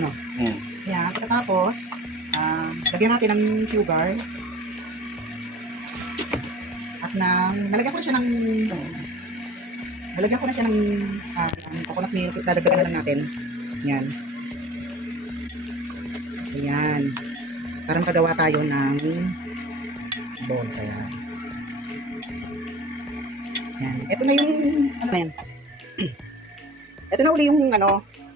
ano? Yan, pagkatapos, lagyan natin ng sugar. At nalagyan ko na siya ng coconut milk. Dadagdagan na lang natin. Yan. Ayan. Parang kagawa tayo ng balls. Ayan. Yan. Ito na yung, ano yan? Ito na uli yung,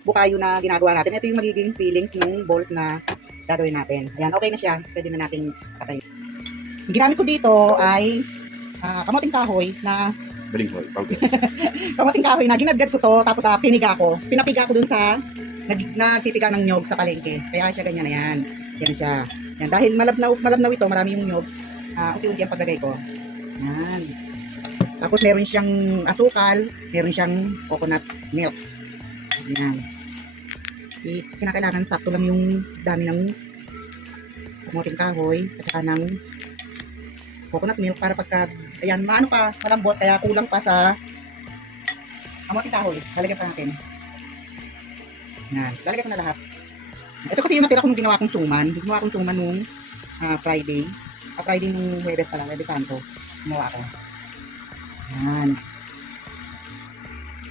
bukayo na ginagawa natin. Ito yung magiging fillings ng balls na gagawin natin. Ayan, okay na siya. Pwede na natin patayin. Ang ginamit ko dito ay kamuting kahoy na kamuting kahoy na ginadgad ko to, tapos pinapiga ko dun sa nagpipiga ng nyog sa palengke. Kaya siya ganyan na yan. Yan na siya. Yan, dahil malabnaw ito, marami yung nyog. Unti-unti ang paglagay ko. Yan. Tapos meron siyang asukal, meron siyang coconut milk. Yan. Kinakailangan sakto lang yung dami ng kamuting kahoy at saka ng coconut milk para pagka, ayan, malambot, kaya kulang pa sa kamuting kahoy. Lalagyan pa natin. Yan, lalagyan ko na lahat. Ito kasi yung natira ko nung ginawa kong suman. Ginawa kong suman nung Friday. Friday nung Huwebes pala, Huwebes Santo. Ginawa ko. Yan.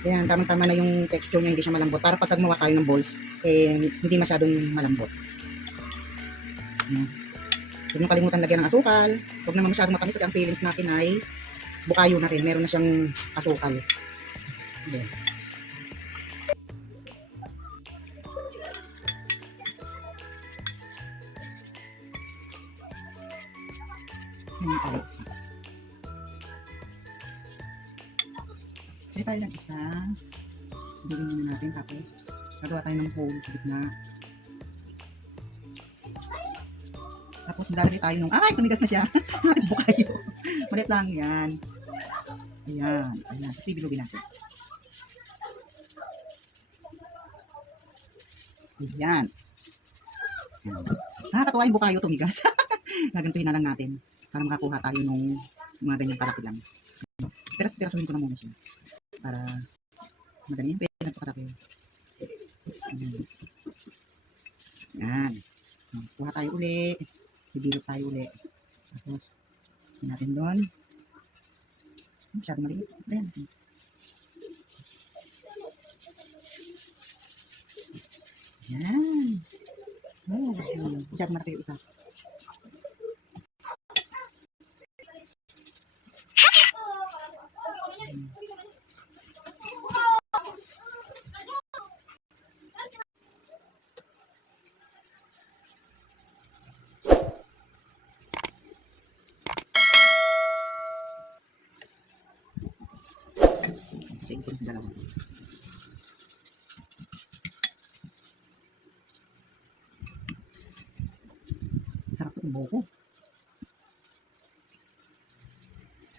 Ayan, tamang-tama na yung texture niya, hindi siya malambot. Para pag gumawa tayo ng balls, hindi masyadong malambot. Yan. Huwag nyo kalimutan lagyan ng asukal. Huwag naman masyadong matamis kasi ang fillings natin ay bukayo na rin. Meron na siyang asukal. Ayan. Yan tayo isa. Sige tayo lang isa. Bilhin muna natin. Tapos, gagawa tayo ng hole sa gitna. Tapos, maglalagay tayo ng, tumigas na siya. Bukayo. Malit lang yan. Ayan. Ayan. Tapos, bibilugin natin. Ayan. Ayan. Nakakatawa yung bukayo tumigas. Gagantuhin na lang natin. Para makakuha tayo nung mga ganyang kalaki lang. Tiras-tirasuhin ko na muna siya. Para madali yung pwede na ito kalaki. Yan. Kuha tayo uli. Bibilot tayo uli. Tapos, natin doon. Masyadong maliit. Ayan. Yan. Oh, masyadong malaki yung isa. Dalawa. Sarap itong buko.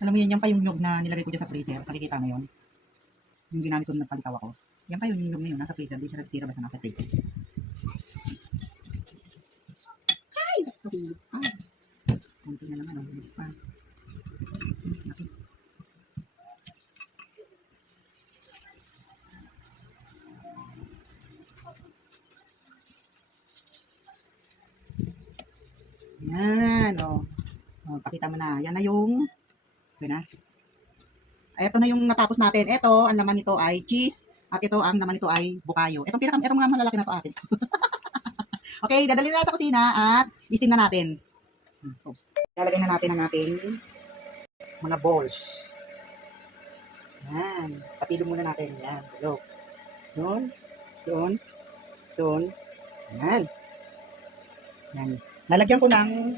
Alam mo yan pa yung nyog na nilagay ko dyan sa freezer. Nakikita mo yun? Yung ginamit ko na nagpalitaw ako. Yan pa yung nyog na yun. Nasa freezer. Hindi siya nasisira basta nasa freezer. Ay! Natulog pa. Kunti na naman. Natulog pa. Yan, pakita mo na. Yan na yung, okay na. Ito na yung natapos natin. Ito, ang laman nito ay cheese. At ito, ang laman nito ay bukayo. Itong mga malalaki na to atin. Okay, dadalhin na sa kusina at istin na natin. Lalagay na natin ang ating mga balls. Yan. Papilo muna natin. Yan. Look. Doon. Yan. Yan. Lalagyan ko ng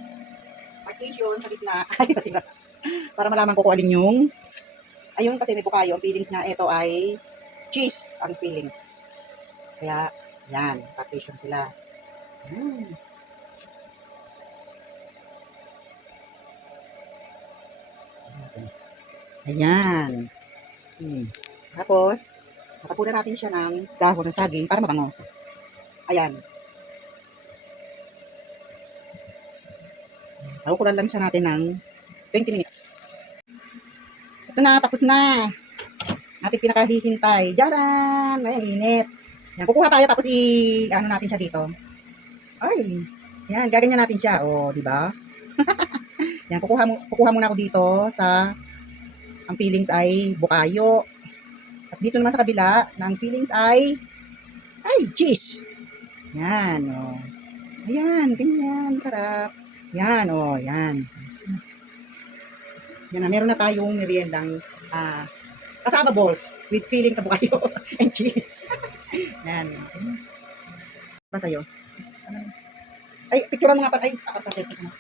partition sa gitna. Ay, kasi para malaman ko kung alin yung, ayun kasi may bukayo. Ang feelings niya, ito ay cheese ang feelings. Kaya, yan, partition sila. Ayan. Tapos, natapunan natin siya ng dahon ng saging para mabango. Ayan. Pakukulan lang siya natin ng 20 minutes. Ito na, tapos na. Ating pinakahihintay. Diyan! Ayan, init. Yan, kukuha tayo tapos ano natin siya dito. Ay, yan, gaganyan natin siya. O, di ba? Yan, kukuha muna ako dito sa, ang fillings ay bukayo. At dito naman sa kabila, na ang fillings ay cheese. Yan, o. Ayan, ganyan, sarap. Yan, o, yan. Yan na, meron na tayong meriendang kasama balls with fillings sa bukayo and cheese. Yan. Pa sa'yo. Ay, picturean mo nga pa. Ay, ako sa selfie mo.